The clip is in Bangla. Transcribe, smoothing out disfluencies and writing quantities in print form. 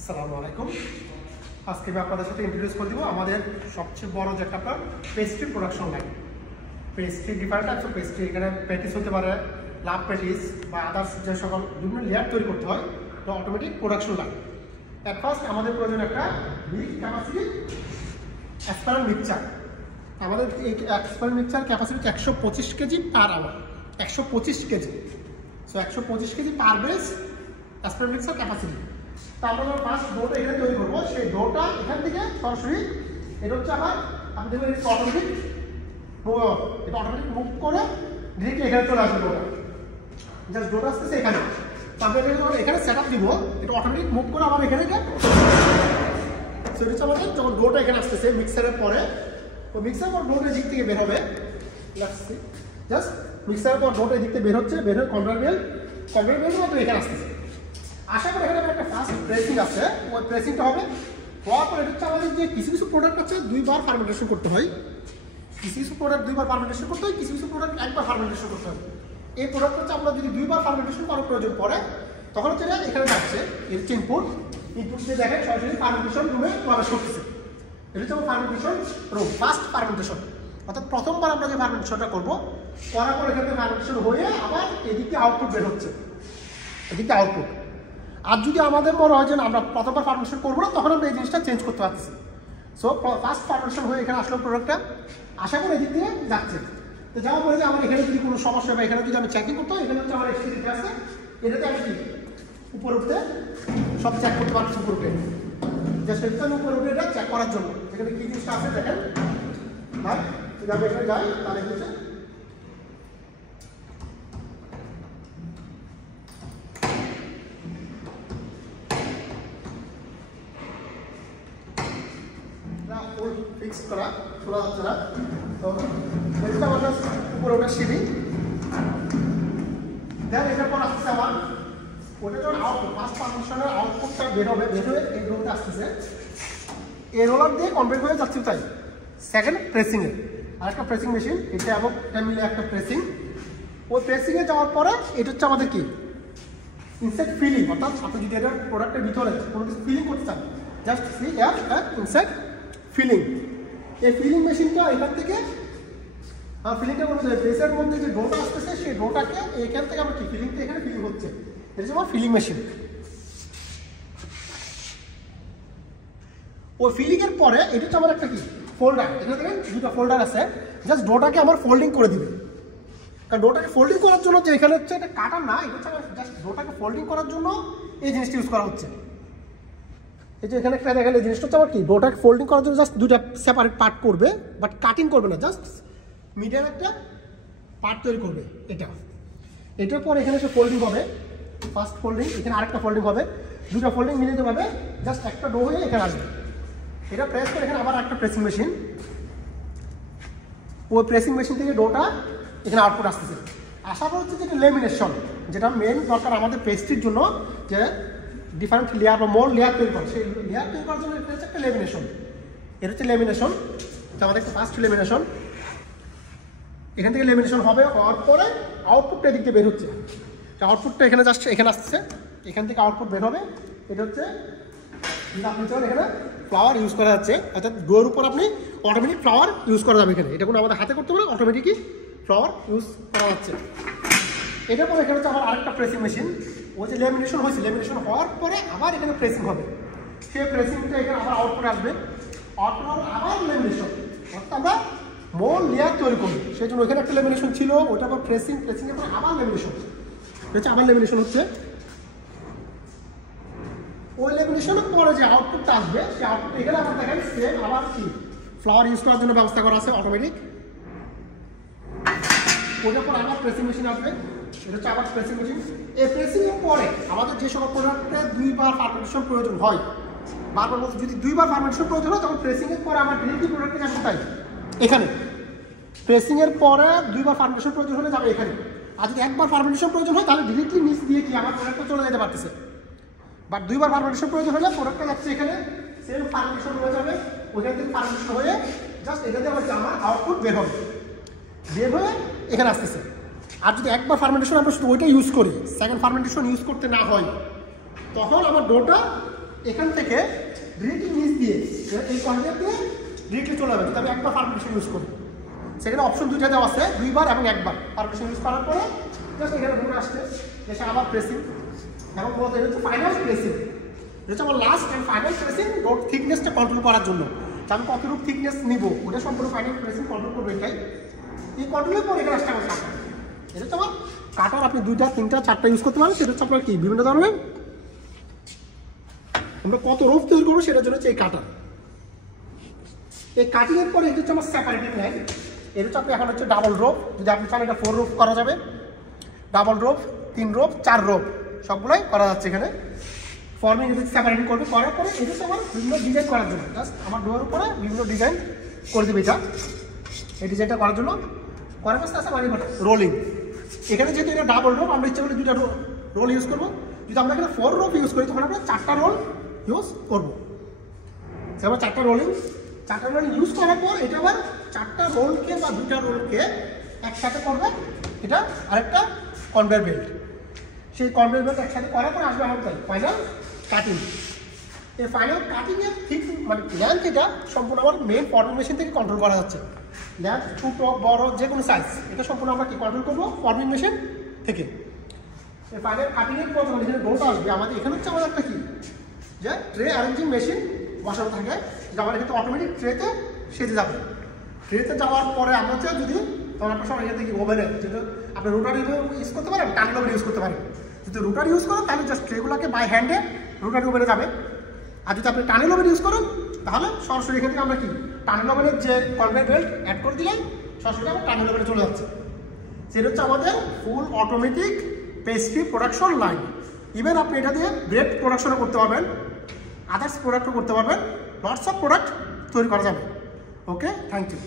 আসসালামু আলাইকুম। আজকে আমি আপনাদের সাথে ইন্ট্রোডিউস করে দিব আমাদের সবচেয়ে বড় যে একটা pastry production line. Pastry different types of pastry, এখানে প্যাটিস হতে পারে, লাভ প্যাটিস বা আদার্স যে সকল বিভিন্ন লেয়ার তৈরি করতে হয়, তো automatic production line. At first আমাদের প্রয়োজন একটা মিল্ক ক্যাপাসিটি অ্যাসপারেন্ট মিক্সচার। আমাদের এই aspirant mixture capacity 125 KG per hour, 125 KG. So 125 KG per base aspirant mixture capacity. তারপর আমরা ফার্স্ট ডোটা এখানে তৈরি করবো। সেই ডোটা এখান থেকে সরাসরি এটা হচ্ছে আমার আপনি দেখবেন এটা অটোমেটিক মুভ, এটা অটোমেটিক মুভ করে ডিরেক্টলি এখানে চলে আসবে ডোটা। জাস্ট ডোটা আসতেছে এখানে, তারপরে এখানে সেট আপ দিব, এটা অটোমেটিক মুভ করে আবার এখানে সো এটা হচ্ছে আমাদের যখন ডোটা এখানে আসতেছে মিক্সারের পরে, তো মিক্সার পর ডোটা দিক থেকে বের হবে। জাস্ট মিক্সারের পর ডোটা দিক থেকে বের হচ্ছে, বের হয়ে কনভেয়ার বেল্ট মতো এখানে আসতেছে। আশা করি এখানে একটা ফার্স্ট প্রেসিং আছে, ওই প্রেসিংটা হবে। হওয়ার পর এটা হচ্ছে আমাদের যে কিছু কিছু প্রোডাক্ট আছে দুইবার ফার্মেন্টেশন করতে হয়, কিছু কিছু প্রোডাক্ট দুইবার ফার্মেন্টেশন করতে হয়, কিছু কিছু প্রোডাক্ট একবার ফার্মেন্টেশন করতে হয়। এই প্রোডাক্ট হচ্ছে আমরা যদি দুইবার ফার্মেন্টেশন করার প্রয়োজন পড়ে তখন হচ্ছে এখানে যাচ্ছে, এর হচ্ছে ইনপুট দিয়ে দেখেন সরাসরি ফার্মেন্টেশন রুমে প্রবেশ করতেছে। এটা হচ্ছে ফার্মেন্টেশন রুম, ফার্স্ট ফার্মেন্টেশন, অর্থাৎ প্রথমবার আমরা যে ফার্মেন্টেশনটা করবো, করার পর এখানে ফার্মেন্টেশন হয়ে আবার এদিকে আউটপুট বের হচ্ছে, এদিকে আউটপুট। আর যদি আমাদের মনে হয় যে আমরা প্রথমবার ফার্মেশন করবো না, তখন আমরা এই জিনিসটা চেঞ্জ করতে পারতেছি। সো ফার্স্ট ফার্মেশন হয়ে এখানে আসলো প্রোডাক্টটা, আশা করি এদিক দিয়ে যাচ্ছে। তো যাওয়ার পরে যে আমার এখানে যদি কোনো সমস্যা বা এখানে যদি আমি চেকিং করতে হয়, এখানে হচ্ছে আমার এক্সপিরিয়েন্স আছে, এটাতে আমি কি উপরে উঠতে সব চেক করতে পারছি, উপরে উঠে জাস্ট এটা উপরে উঠে এটা চেক করার জন্য এখানে কী জিনিসটা আছে দেখেন ভাই। যদি আমি এখানে যাই তাহলে হচ্ছে ফিক্স করা খোলা যাচ্ছে না, তো এটা আমাদের উপরে ওটা সিঁড়ি। দেন এটার পর আসতেছে আমার ওটা যখন আউটপুট ফার্স্ট ফার্মেশনের আউটপুটটা বের হবে, বের হয়ে এই রোলটা আসতেছে, এই রোলার দিয়ে কনভার্ট হয়ে যাচ্ছে তাই সেকেন্ড প্রেসিংয়ে। আর একটা প্রেসিং মেশিন, এটা এবং এটা মিলে একটা প্রেসিং। ওই প্রেসিংয়ে যাওয়ার পরে এটা হচ্ছে আমাদের কি ইনসেক্ট ফিলিং, অর্থাৎ আপনি যদি এটা প্রোডাক্টের ভিতরে কোনো কিছু ফিলিং করতে চান, just free air insect filling. এই ফিলিং মেশিনটা এখান থেকে ফিলিংটা বলতে প্রেসের মধ্যে যে ডোটা আসতেছে সেই ডোটাকে এখান থেকে আমার কি ফিলিংটা এখানে ফিলিং হচ্ছে, এটা হচ্ছে আমার ফিলিং মেশিন। ওই ফিলিংয়ের পরে এটা হচ্ছে আমার একটা কি ফোল্ডার, এখানে দেখেন দুটো ফোল্ডার আছে, জাস্ট ডোটাকে আমার ফোল্ডিং করে দিবে। কারণ ডোটাকে ফোল্ডিং করার জন্য যে এখানে হচ্ছে এটা কাটার না, এটা হচ্ছে আমার জাস্ট ডোটাকে ফোল্ডিং করার জন্য এই জিনিসটা ইউজ করা হচ্ছে। এই যে এখানে একটা দেখেন এই জিনিসটা হচ্ছে আমার কি ডোটাকে ফোল্ডিং করার জন্য জাস্ট দুটা সেপারেট পার্ট করবে, বাট কাটিং করবে না, জাস্ট মিডিয়াম একটা পার্ট তৈরি করবে। এটার পর এখানে এসে ফোল্ডিং হবে, ফার্স্ট ফোল্ডিং, এখানে আরেকটা ফোল্ডিং হবে, দুটো ফোল্ডিং মিলিয়ে হবে, জাস্ট একটা ডো হয়ে এখানে আসবে। এটা প্রেস করে এখানে আবার একটা প্রেসিং মেশিন, ওই প্রেসিং মেশিন থেকে ডোটা এখানে আউটপুট আসতেছে। আশা করা হচ্ছে যে এটা লেমিনেশন, যেটা মেন দরকার আমাদের পেস্ট্রির জন্য, যে ডিফারেন্ট লেয়ার বা মোর লেয়ার তৈরি করে, সেই লেয়ার তৈরি করার জন্য এটা হচ্ছে একটা লেমিনেশন। এটা হচ্ছে লেমিনেশন, আমাদের একটা ফার্স্ট লেমিনেশন। এখান থেকে লেমিনেশন হবে, হওয়ার পরে আউটপুটটা এদিক থেকে বের হচ্ছে। আউটপুটটা এখানে জাস্ট এখানে আসছে, এখান থেকে আউটপুট বের হবে। এটা হচ্ছে আপনি চান এখানে ফ্লাওয়ার ইউজ করা যাচ্ছে, অর্থাৎ ডোর উপর আপনি অটোমেটিক ফ্লাওয়ার ইউজ করা যাবে। এখানে এটা কোনো আমাদের হাতে করতে পারে, অটোমেটিকই ফ্লাওয়ার ইউজ করা যাচ্ছে। এটার পর এখানে হচ্ছে আমার আরেকটা প্রেসিং মেশিন, ওই যে লেমিনেশন হয়েছে, লেমিনেশন হওয়ার পরে আবার এখানে প্রেসিং হবে, সেই প্রেসিংটা এখানে আবার আউটপুট আসবে, আউটপুট আবার লেমিনেশন, অর্থাৎ আমরা মোর লেয়ার তৈরি করবো। সেই জন্য ওইখানে একটা লেমিনেশন ছিল, ওটা আবার প্রেসিংয়ের পরে আবার লেমিনেশন হচ্ছে, আবার লেমিনেশন হচ্ছে। ওই লেমিনেশনের পরে যে আউটপুটটা আসবে, সেই আউটপুট এখানে আবার দেখেন সেম আবার কি ফ্লাওয়ার ইউজ করার জন্য ব্যবস্থা করা আছে অটোমেটিক। ওটার পর আবার প্রেসিং মেশিন আসবে, এটা হচ্ছে আবার প্রেসিং মেশিন। এই প্রেসিংয়ের পরে আমাদের যে সকল প্রোডাক্টে দুইবার ফার্মেন্টেশন প্রয়োজন হয়, বারবার বলতে যদি দুইবার ফার্মেন্টেশন প্রয়োজন হয়, তখন প্রেসিংয়ের পরে আমার ডিরেক্টলি প্রোডাক্টে যাবে তাই এখানে। প্রেসিংয়ের পরে দুইবার ফার্মেন্টেশন প্রয়োজন হলে যাবে এখানে। আর যদি একবার ফার্মেন্টেশন প্রয়োজন হয়, তাহলে ডিরেক্টলি নিচ দিয়ে কি আমার প্রোডাক্টটা চলে যেতে পারতেছে। বাট দুইবার ফার্মেন্টেশন প্রয়োজন হলে প্রোডাক্টটা যাচ্ছে এখানে, সেম ফার্মেন্টেশন হয়ে যাবে, ওইখান থেকে ফার্মেন্টেশন হয়ে জাস্ট এটাতে আমার আউটপুট বের হবে, বের হয়ে এখানে আসতেছে। আর যদি একবার ফার্মেন্টেশন আমরা শুধু ওইটা ইউজ করি, সেকেন্ড ফার্মেন্টেশন ইউজ করতে না হয়, তখন আমার ডোটা এখান থেকে ডিরেক্টলি নিচ দিয়ে এই কন্টেনার দিয়ে ডিরেক্টলি চলে যাবে, কিন্তু আমি একবার পারমিশন ইউজ করি। সেখানে অপশন দুইটা দেওয়া আছে, 2 বার এবং 1 বার। পারমিশন ইউজ করার পরে জাস্ট এখানে ঘুরে আসছে, এসে আবার প্রেসিং, এবং বলতে এটা হচ্ছে ফাইনাল প্রেসিং। এটা হচ্ছে আমার last and final pressing rod থিকনেসটা কন্ট্রোল করার জন্য। আমি কতটুকু থিকনেস নিব ওটা সম্পূর্ণ ফাইনাল প্রেসিং কন্ট্রোল করবো। এটাই এই কন্ট্রোলের পর এখানে আসছে আমার কাটার। এটা হচ্ছে আমার কাটার, আপনি 2টা 3টা 4টা ইউজ করতে পারেন। সেটা হচ্ছে আপনার কি বিভিন্ন ধরনের আমরা কত রোপ তৈরি করবো সেটার জন্য হচ্ছে এই কাটার। এই কাটিংয়ের পরে এটা হচ্ছে আমার সেপারেটিং লাইন। এটা হচ্ছে আপনি এখন হচ্ছে ডাবল রোপ, যদি আপনি চান এটা 4 রোপ করা যাবে, ডাবল রোপ, 3 রোপ, 4 রোপ সবগুলোই করা যাচ্ছে এখানে। ফর্মিং এটা সেপারেটিং করবে, করার পরে এটা হচ্ছে আমার বিভিন্ন ডিজাইন করার জন্য। জাস্ট আমার ডোয়ার উপরে বিভিন্ন ডিজাইন করে দেবে এটা, এই ডিজাইনটা করার জন্য। করার পাশে আছে মানে রোলিং। এখানে যেহেতু এটা ডাবল রোপ, আমরা ইচ্ছে করলে 2টা রোল ইউজ করবো। যদি আমরা এখানে 4 রোপ ইউজ করি তখন আমরা 4টা রোল ইউজ করবো। আবার 4টা রোলিং ইউজ করার পর এটা আবার 4টা রোলকে বা 2টা রোলকে একসাথে করবে এটা আরেকটা কনভেয়ার বেল্ট। সেই কনভেয়ার বেল্ট একসাথে করার পর আসবে আমার ফাইনাল কাটিং। এই ফাইনাল কাটিংয়ের ঠিক মানে ল্যান্থ এটা সম্পূর্ণ আমার মেন ফর্মিং মেশিন থেকে কন্ট্রোল করা যাচ্ছে। ল্যান্থ ছোটো বড় যে কোনো সাইজ এটা সম্পূর্ণ আমরা কি কন্ট্রোল করবো ফর্মিং মেশিন থেকে। এই ফাইনাল কাটিংয়ের পর যখন এখানে ডোটা আসবে আমাদের এখানে হচ্ছে আমাদের একটা কি যে ট্রে অ্যারেঞ্জিং মেশিন বসানো থাকে, যেটা আমার কিন্তু অটোমেটিক ট্রেতে সেজে যাবে। ট্রেতে যাওয়ার পরে আমরা হচ্ছে যদি তখন আপনার সময় এখান থেকে ওভেনে যেটা আপনি রোটার ইউজ করতে পারেন, টানেল ওভেন ইউজ করতে পারেন। যদি রোটার ইউজ করেন তাহলে জাস্ট ট্রেগুলোকে বাই হ্যান্ডে রোটার ওভেনে যাবে। আর যদি আপনি টানেল ওভেন ইউজ করেন তাহলে সরাসরি এখান থেকে আমরা কি টানেল ওভেনের যে কনভেয়ার বেল্ট অ্যাড করে দিলেন সরাসরি আমরা টানেল ওভেনে চলে যাচ্ছে। সেটা হচ্ছে আমাদের full automatic pastry production line. Even আপনি এটা দিয়ে ব্রেড প্রোডাকশনও করতে পারবেন, আদার্স প্রোডাক্টও করতে পারবেন, লটস অফ প্রোডাক্ট তৈরি করা যাবে। ওকে, থ্যাংক ইউ।